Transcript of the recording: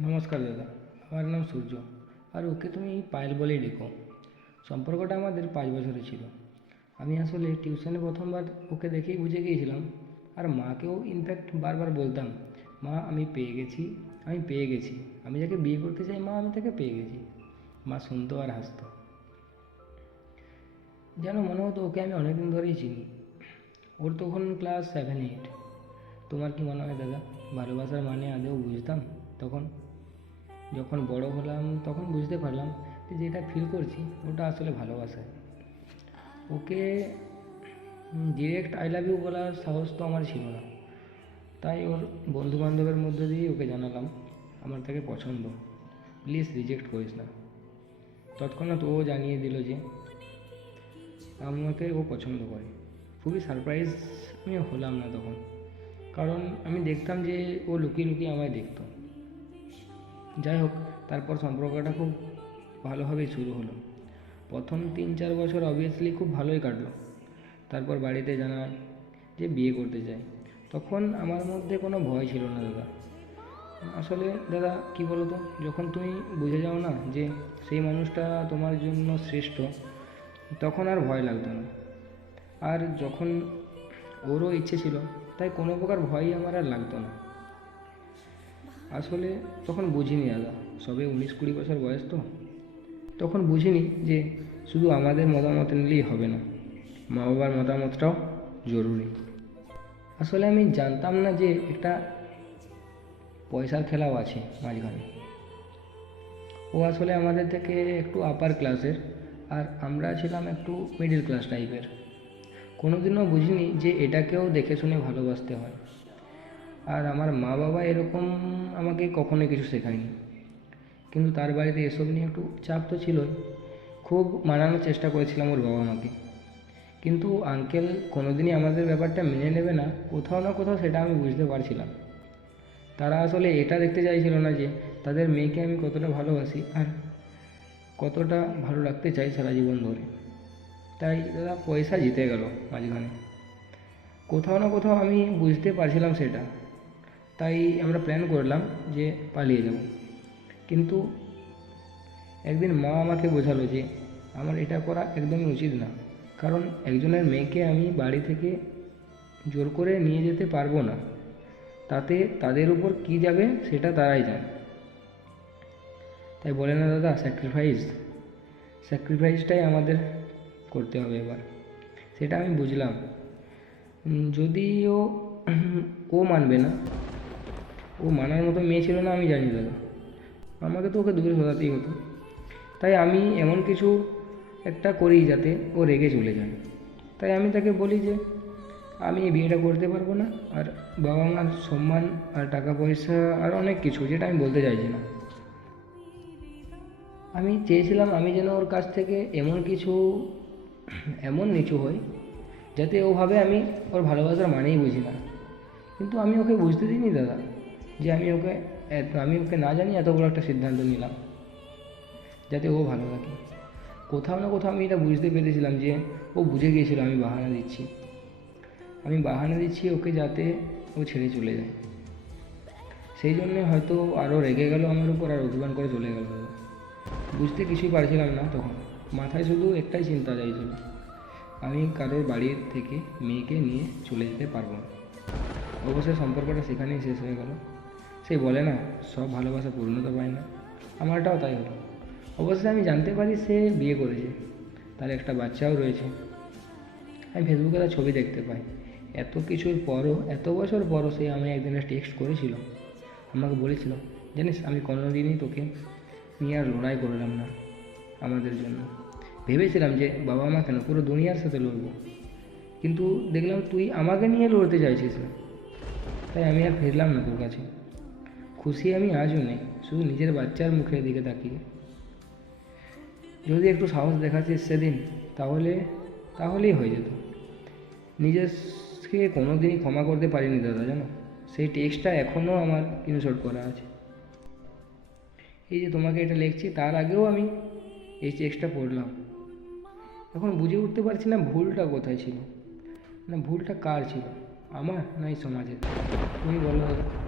নমস্কার দাদা, আমার নাম সূর্য। আর ওকে তুমি পায়েল বলেই ডেকো। সম্পর্কটা আমাদের পাঁচ বছরের ছিল। আমি আসলে টিউশনে প্রথমবার ওকে দেখেই বুঝে গিয়েছিলাম। আর মাকেও ইনফ্যাক্ট বারবার বলতাম, মা, আমি পেয়ে গেছি, আমি পেয়ে গেছি। আমি যাকে বিয়ে করতে চাই, মা, আমি তাকে পেয়ে গেছি। মা শুনতো আর হাসতো। যেন মনে হতো ওকে আমি অনেকদিন ধরেই চিনি। ওর তখন ক্লাস সেভেন এইট তোমার কি মনে হয় দাদা, ভালোবাসার মানে আদৌ বুঝতাম তখন? যখন বড় হলাম তখন বুঝতে পারলাম যে যেটা ফিল করছি ওটা আসলে ভালোবাসা। Okay direct I love you বলার সাহস তো আমার ছিল না। তাই ওর বন্ধু বান্ধবের মধ্যে দিয়ে ওকে জানালাম, আমার তাকে পছন্দ। প্লিজ রিজেক্ট করিস না। তৎক্ষণাৎ ও জানিয়ে দিল যে আমাকে ও পছন্দ করে। খুবই সারপ্রাইজ আমি হলাম না তখন। কারণ আমি দেখতাম যে ও লুকিয়ে লুকিয়ে আমায় দেখতো। যাই হোক তারপর সম্পর্কটা খুব ভালোভাবেই শুরু হলো। প্রথম তিন চার বছর অবভিয়াসলি খুব ভালোই কাটলো। তারপর বাড়িতে জানায় যে বিয়ে করতে চাই। তখন আমার মধ্যে কোনো ভয় ছিল না দাদা। আসলে দাদা, কি বলো তো যখন তুমি বুঝে যাও না যে সেই মানুষটা তোমার জন্য শ্রেষ্ঠ, তখন আর ভয় লাগতো না। আর যখন ওরও ইচ্ছে ছিল, তাই কোনো প্রকার ভয়ই আমার আর লাগতো না। আসলে তখন বুঝিনি দাদা, সবে উনিশ কুড়ি বছর বয়স তো। তখন বুঝিনি যে শুধু আমাদের মতামত নিলেই হবে না মা বাবার মতামতটাও জরুরি। আসলে আমি জানতাম না যে একটা পয়সার খেলাও আছে মাঝখানে। ও আসলে আমাদের থেকে একটু আপার ক্লাসের আর আমরা ছিলাম একটু মিডিল ক্লাস টাইপের কোনোদিনও বুঝিনি যে এটাকেও দেখে শুনে ভালোবাসতে হয়। আর আমার মা বাবা এরকম আমাকে কখনোই কিছু শেখায়নি। কিন্তু তার বাড়িতে এসব নিয়ে একটু চাপ তো ছিলই। খুব মানানোর চেষ্টা করেছিলাম ওর বাবা মাকে। কিন্তু আঙ্কেল কোনোদিনই আমাদের ব্যাপারটা মেনে নেবে না, কোথাও না কোথাও সেটা আমি বুঝতে পারছিলাম। তারা আসলে এটা দেখতে চাইছিল না যে তাদের মেয়েকে আমি কতটা ভালোবাসি আর কতটা ভালো রাখতে চাই সারা জীবন ধরে। তাই দাদা পয়সা জিতে গেল মাঝখানে। কোথাও না কোথাও আমি বুঝতে পারছিলাম সেটা। তাই আমরা প্ল্যান করলাম যে পালিয়ে যাব। কিন্তু একদিন মা আমাকে বোঝালো যে আমার এটা করা একদমই উচিত না। কারণ একজনের মেয়েকে আমি বাড়ি থেকে জোর করে নিয়ে যেতে পারব না। তাতে তাদের উপর কী যাবে সেটা তারাই জানে। তাই বলে না দাদা স্যাক্রিফাইস স্যাক্রিফাইসটাই আমাদের করতে হবে এবার। সেটা আমি বুঝলাম। যদিও ও মানবে না। ও মানার মতো মেয়ে ছিল না, আমি জানি দাদা। আমাকে তো ওকে দূরে সরাতেই হতো। তাই আমি এমন কিছু একটা করি যাতে ও রেগে চলে যায়। তাই আমি তাকে বলি যে, আমি এই বিয়েটা করতে পারব না, আর বাবা মার সম্মান আর টাকা পয়সা আর অনেক কিছু, যেটা আমি বলতে চাইছি না। আমি চেয়েছিলাম আমি যেন ওর কাছ থেকে এমন কিছু, এমন নিচু হই, যাতে ওভাবে আমি ওর ভালোবাসার মানেই বুঝি না। কিন্তু আমি ওকে বুঝতে দিইনি, দাদা। যে আমি ওকে আমি ওকে না জানি এত বড় একটা সিদ্ধান্ত নিলাম, যাতে ও ভালো থাকে। কোথাও না কোথাও আমি এটা বুঝতে পেরেছিলাম যে ও বুঝে গিয়েছিল আমি বাহানা দিচ্ছি। আমি বাহানা দিচ্ছি ওকে যাতে ও ছেড়ে চলে যায়। সেই জন্যে হয়তো আরও রেগে গেল আমার উপর, আর অভিমান করে চলে গেল। বুঝতে কিছুই পারছিলাম না তখন। মাথায় শুধু একটাই চিন্তা চাইছিল, আমি কারোর বাড়ির থেকে মেয়েকে নিয়ে চলে যেতে পারব না। অবশ্যই সম্পর্কটা সেখানেই শেষ হয়ে গেল। সেই বলে না, সব ভালোবাসা পূর্ণতা পায় না। আমারটাও তাই হলো। অবশ্যই আমি জানতে পারি সে বিয়ে করেছে, তার একটা বাচ্চাও রয়েছে। আমি ফেসবুকে তার ছবি দেখতে পাই। এত কিছুর পরও, এত বছর পরও সে আমি একদিন টেক্সট করেছিল। আমাকে বলেছিল, জানিস, আমি কোনোদিনই তোকে নিয়ে আর লড়াই করলাম না আমাদের জন্য। ভেবেছিলাম যে বাবা মা কেন পুরো দুনিয়ার সাথে লড়বো। কিন্তু দেখলাম তুই আমাকে নিয়ে লড়তে চাইছিস না। তাই আমি আর ফিরলাম না তোর কাছে। খুশি আমি আজও নেই, শুধু নিজের বাচ্চার মুখের দিকে তাকিয়ে। যদি একটু সাহস দেখাচ্ছিস সেদিন, তাহলে, তাহলেই হয়ে যেত। নিজেকে কোনো দিনই ক্ষমা করতে পারিনি দাদা, জানো? সেই টেক্সটটা এখনও আমার ইনশর্ট করা আছে। এই যে তোমাকে এটা লিখছি, তার আগেও আমি এই টেক্সটটা পড়লাম। এখন বুঝে উঠতে পারছি না ভুলটা কোথায় ছিল। না, ভুলটা কার ছিল? আমার, না এই সমাজের? তুমি বলো দাদা।